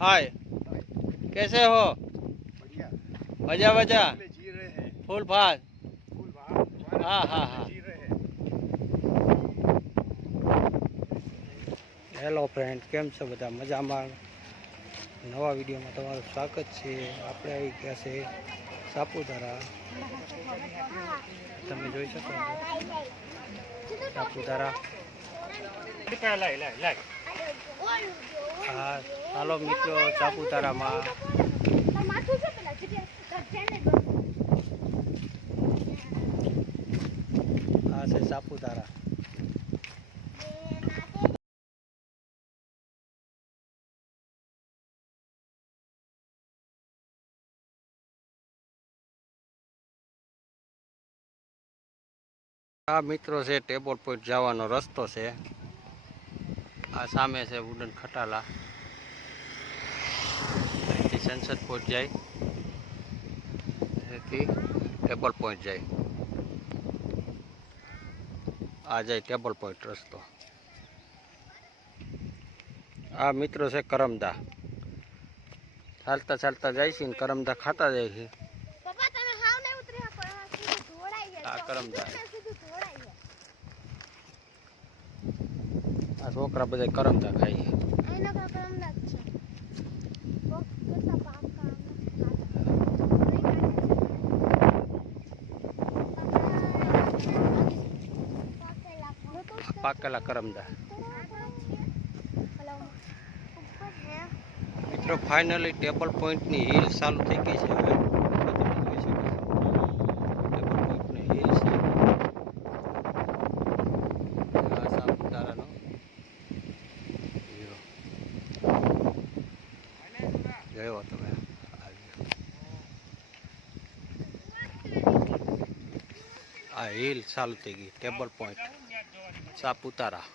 हाय कैसे हो बढ़िया मजा मजा में जी रहे हैं फूल फाल फूल बाहर तुम्हारे हाँ हाँ हाँ जी रहे हैं હેલો ફ્રેન્ડ કેમ છો બધા મજામાં નવા વિડીયોમાં તમારું સ્વાગત છે આપણે આવી ગયા છે સાપુતારા તમે જોઈ શકો છો સાપુતારા લાય લાય લાય હા, હાલો મિત્રો સાપુતારામાં હા, છે સાપુતારા આ મિત્રો છે ટેબલ પોઈન્ટ જવાનો રસ્તો છે. આ સામે છે વુડન ખટાલા. અહીંથી સંસદ પોઈન્ટ જાય. અહીંથી ટેબલ પોઈન્ટ જાય. આ જાય ટેબલ પોઈન્ટ રસ્તો. આ મિત્રો છે કરમદા. ચાલતા ચાલતા જાય છે ને કરમદા ખાતા જાય છે. આ કરમદા. આ છોકરા બધા કરમદા ખાય પાકેલા કરમદા મિત્રો ફાઇનલી ટેબલ પોઈન્ટની હિલ ચાલુ થઈ ગઈ છે હવે તમે જોઈ શકો છો ટેબલ પોઈન્ટની હિલ છે આ સાપુતારાનો view. જોયો તમે આ view. આ હિલ ચાલુ થઈ ગઈ table point Saputara.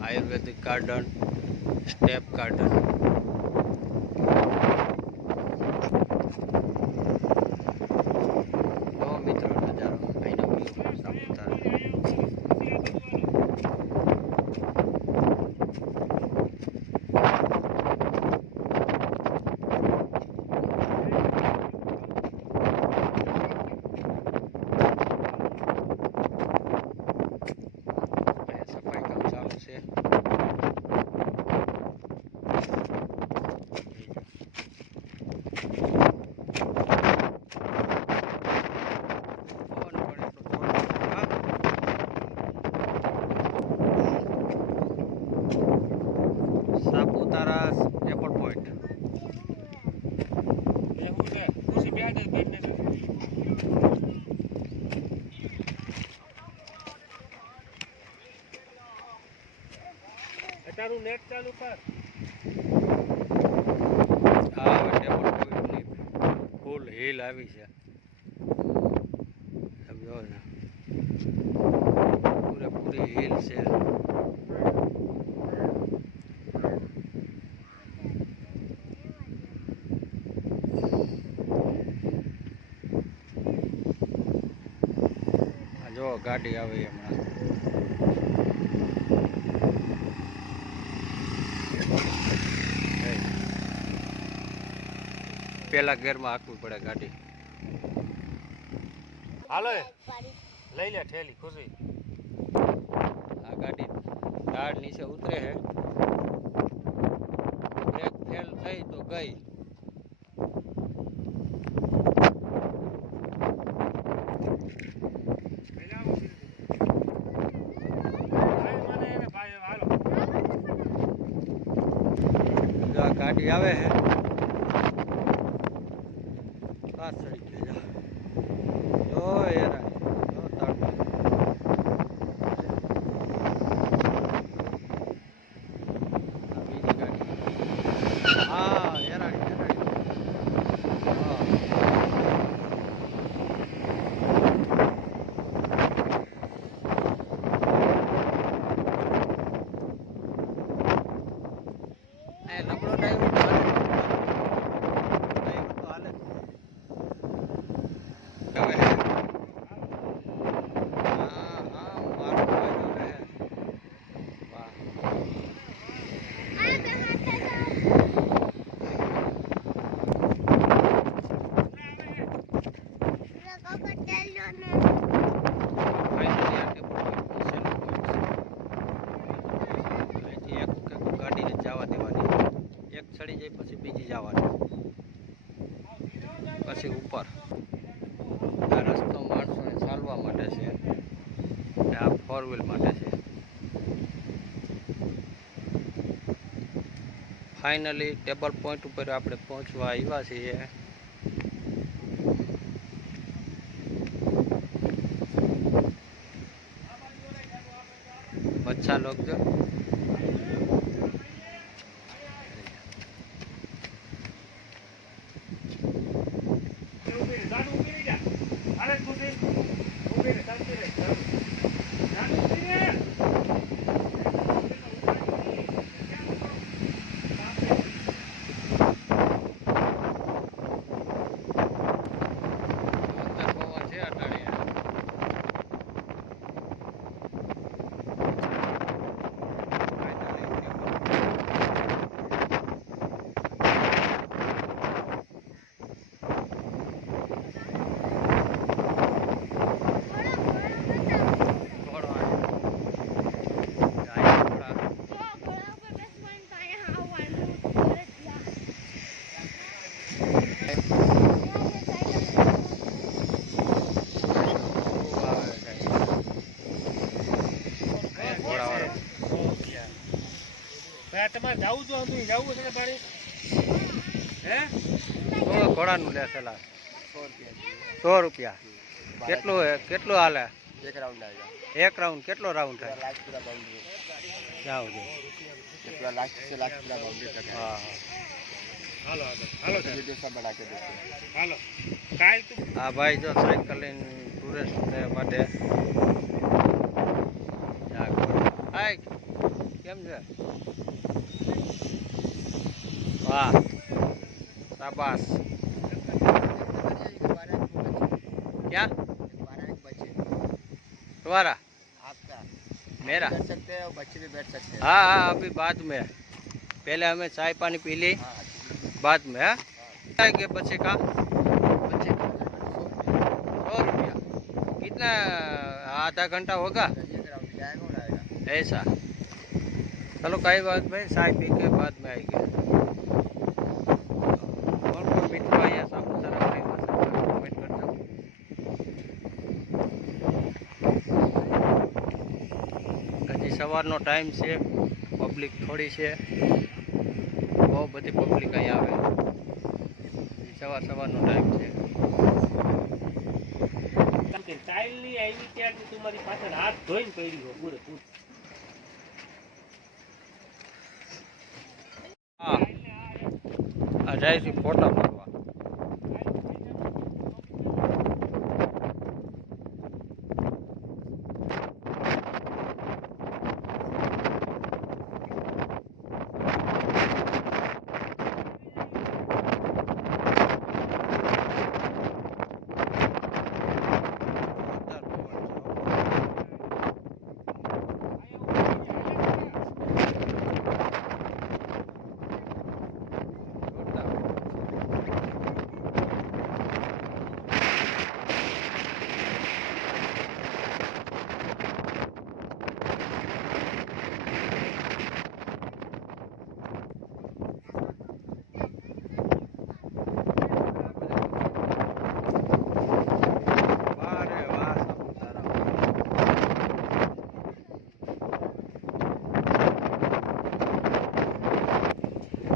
Ayurvedic garden step garden જો મિત્રો નજારો અહીંનો વ્યૂ સાપુતારા અહીંયા સફાઈ કામ ચાલુ છે પવન પણ એટલો જોરદાર છે, હા. સાપુતારા ટેબલ પોઈન્ટ તારું નેટ ચાલુ કર. ફૂલ હિલ આવી છે. સમજો ને. પૂરેપૂરી હિલ છે. જો ગાડી આવી પેલા ગેરમાં હાંકવી પડે ગાડી. હાલો લઈ લે ઠેલી, ખુશી. આ ગાડી ઝાડ નીચે ઉતરે છે બ્રેક ફેલ થઈ તો ગઈ. ಸರಿ ફાઇનલી ટેબલ પોઈન્ટ ઉપર આપણે પહોંચવા આવ્યા છીએ. બચ્ચા લોક જો ઊભી રહે, જાનુ ઊભી રહી જા. હાલે ખુશી. ઊભી રહે, શાંતિ રહે. જાનુ ઊભી રહે. જોરદાર પવન છે અટાણે ઘોડો આવ્યો. ગાય ઘોડા. ખૂબ આવે ગાય. અહીંયા ઘોડાવાળો. ભાઈ, આ તમારે જવું તો હતું જવું ને પાણી હે? ઘોડાનું લે સલા સો રૂપિયા. કેટલું કેટલું હાલે? એક રાઉન્ડ એક રાઉન્ડ કેટલો રાઉન્ડ છે લાખ પૂરા બાઉન્ડ્રી હા હાલો હાલો. હાલો કાલ તું હા ભાઈ જો સાયકલિંગ ટુરિસ્ટ માટે. કેમ છે? वाह शाबाश क्या तुम्हारा आपका मेरा बैठ सकते हैं और बच्चे भी बैठ सकते हैं हाँ हाँ अभी बाद में पहले हमें चाय पानी पी ली, बाद में, हाँ? है? बच्चे का? बच्चे सौ रुपया। कितना, आधा घंटा होगा? ऐसा। चलो कई बात भाई चाय पी के बाद में आई गए और कोई मित्र आया सब હજી સવારનો ટાઈમ છે પબ્લિક થોડી છે. બહુ બધી પબ્લિક અહીં આવે. સવાર સવારનો ટાઈમ છે. ટાઈલની આવી ત્યાંથી તમારી પાછળ હાથ ધોઈને પડ્યો પૂરેપૂરો આ જાય છે ફોટા પાડવા જોરદાર પવન છે જોરદાર વાહ રે વાહ સાપુતારા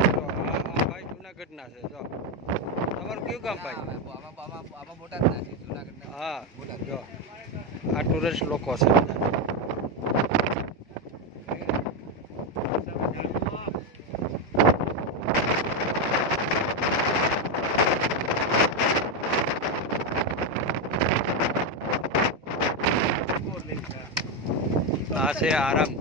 જો આ આ ભાઈ જુનાગઢના છે જો તમારું કયું ગામ ભાઈ હા જો આ ટુરિસ્ટ લોકો છે બધા આ છે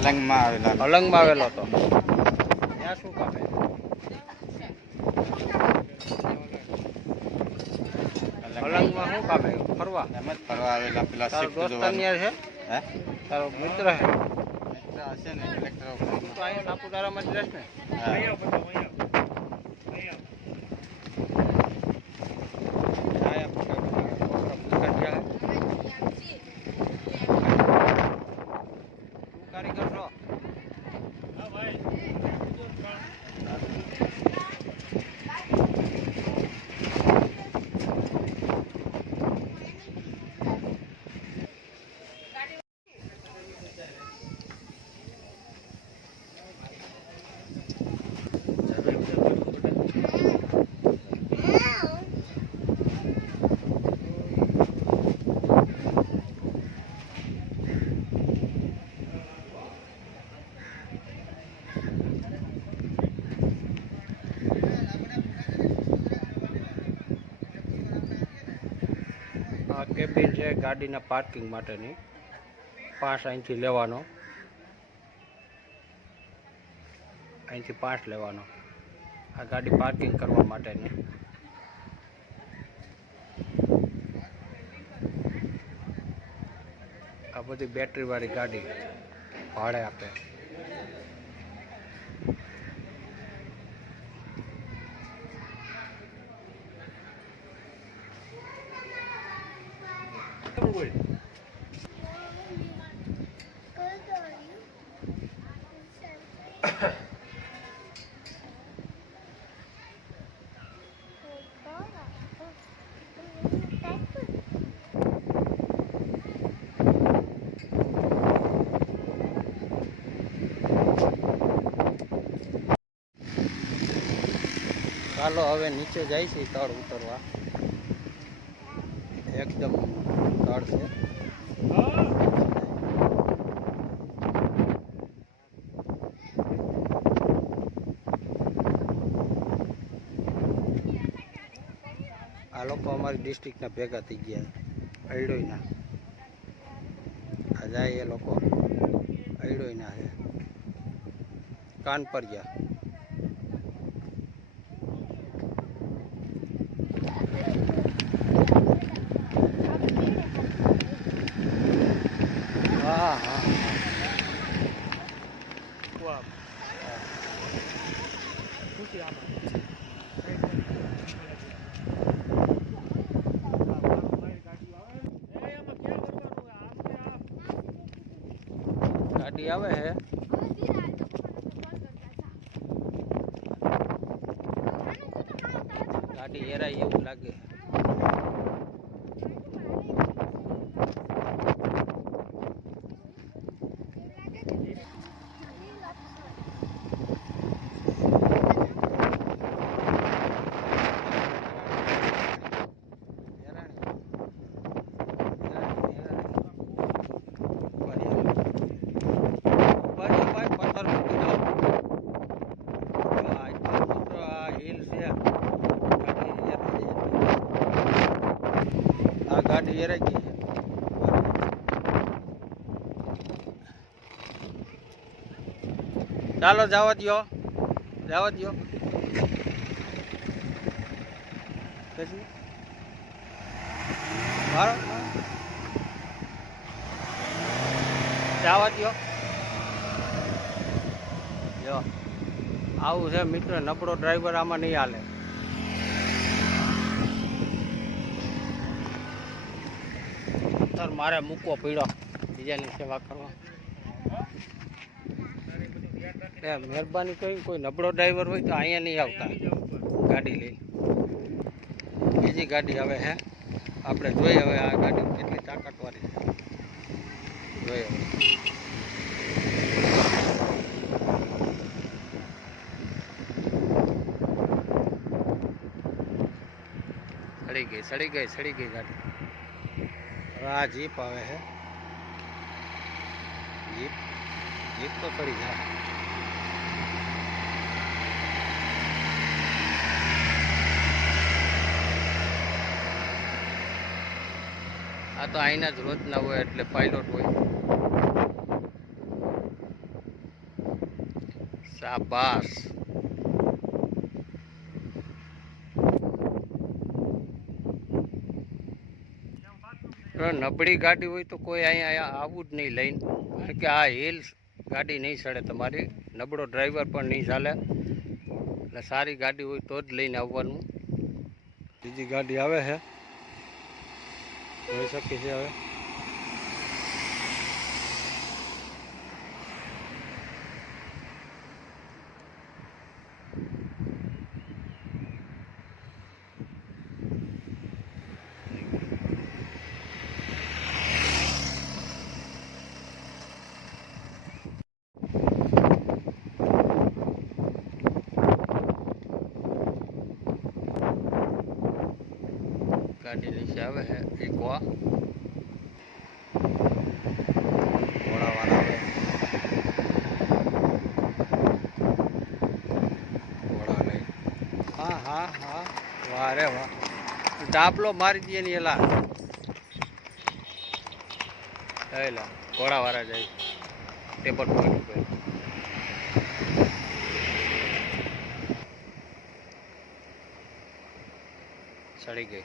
આલંગમાં આવેલા. અલંગમાં આવેલો હતો. ત્યાં શું કામે અલંગમાં શું કામે ફરવા? એમ જ ફરવા આવેલા પેલા શિફ્ટ જોવાનું. છે? હે? તારો મિત્ર છે? મિત્ર હશે ને કલેક્ટર તો અહીંયા સાપુતારામાં જ રહેશે ને હા અહીં આવ બધા, અહીં આવ. અહીં આવ. આયા પકડ, પકડ, પકડ ગયા હે. તું કારીગર છો હા ભાઈ આ છે ગાડીના પાર્કિંગ માટેની. પાંચ અહીંથી લેવાનો. અહીંથી પાંચ લેવાનો. આ ગાડી પાર્કિંગ કરવા માટેની. આ બધી બેટરીવાળી ગાડી ભાડે આપે. ચાલો હવે નીચે જાય છે તળ ઉતરવા. એકદમ તળ છે. આ લોકો અમારી ડિસ્ટ્રિક્ટના ભેગા થઈ ગયા અયડોઈના આ જાય એ લોકો અયડોઈના છે. કાનપરિયા હા હા વાહ. શું છે આમાં? એ આમાં ક્યાં કરવાનું? આમ કે આમ? ગાડી આવે છે ગાડી હેરાય એવું લાગે આ ગાડી હેરાઈ ગઈ છે ચાલો, જવા દ્યો. જવા મારો જવા દ્યો. જો. આવું છે મિત્ર, નબળો ડ્રાઈવર આમાં નહીં હાલે. મારે મૂકવો પીડો બીજાની સેવા કરવા. એ મહેરબાની કરી કોઈ નબળો ડ્રાઈવર હોય તો અહીંયા નહીં આવતા. ગાડી લઈ. બીજી ગાડી આવે હે. આપણે જોઈએ હવે આ ગાડી કેટલી તાકાતવાળી છે. જોઈએ. સડી ગઈ સડી ગઈ સડી ગઈ ગાડી. હવે આ જીપ આવે છે જીપ જીપ તો સડી જાય. આ તો અહીંના જ રોજના હોય એટલે પાયલોટ હોય. શાબાશ. નબળી ગાડી હોય તો કોઈ અહીંયા આવવું જ નહીં લઈને. કારણ કે આ હિલ ગાડી નહીં ચડે તમારી. નબળો ડ્રાઈવર પણ નહીં ચાલે. એટલે સારી ગાડી હોય તો જ લઈને આવવાનું. બીજી ગાડી આવે છે. જોઈ શકીએ છીએ હવે ગાડી નીચે આવે છે એકવા ઘોડાવાળા આવે ઘોડા લઈ હા હા હા વાહ રે વાહ ડાપલો મારી દે ને એલા. એલા ઘોડાવાળા જાય. ટેબલ પોઈન્ટ ઉપર ચડી ગઈ.